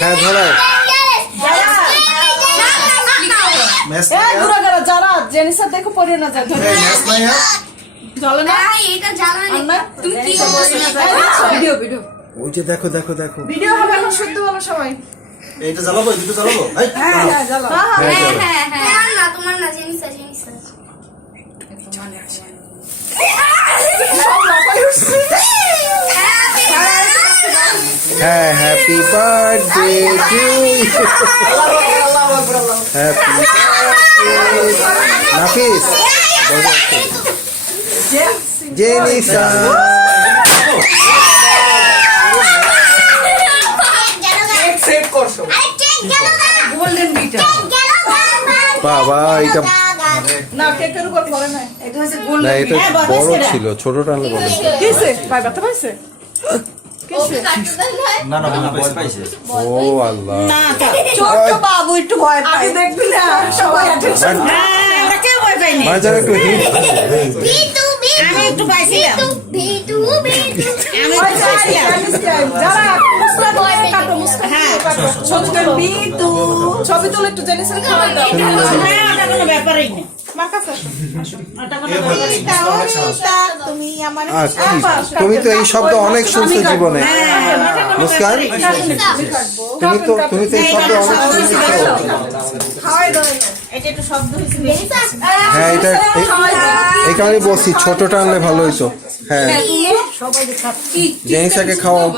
হ্যাঁ ধরাও। যারা জেনিসা দেখো পড়ে না যায় জ্বলে না এটা জ্বালানি তুমি কি ভিডিও ভিডিও ওই যে দেখো দেখো দেখো ভিডিও হবে এখন শুদ্ধ বলো সবাই এইটা জ্বালাবো দুটো জ্বালাবো হ্যাঁ হ্যাঁ জ্বালাও হ্যাঁ না তোমার না জেনিসা জেনিসা হ্যাঁ happy birthday to happy Nafis Jenisa golden বিটা বাবা এটা না কেকের উপর পড়ে না এটা হচ্ছে না গোল্ডেন এটা বড় ছিল ছোট টানলে বড় কিসে পাই ব্যথা পাইছে না না না পাইছে ও আল্লাহ ছোট বাবু একটু ভয় পায় আগে দেখবি না সবাই অ্যাটেনশন না আমরা কেউ ভয় পাইনি মাঝে একটু হিট আমি একটু পাইছিলাম ভিটু আমি যারা মুসরা ভয় কাটো মুসরা হ্যাঁ ছবি তো বিটু ছবি তো একটু জেনিস খাওয়াই দাও না ওটা কোনো ব্যাপারই না মার কাছে আসো ওটা কোনো ব্যাপারই না তুমি আমার তুমি তো এই শব্দ অনেক শুনছো জীবনে মুস্কান তুমি তো এই শব্দ অনেক শুনছো খাওয়াই দাও এটা একটু শব্দ হইছে হ্যাঁ এটা এই কারণে বলছি ছোট টানলে ভালো হইতো হ্যাঁ সবাই জেনিসাকে খাওয়াও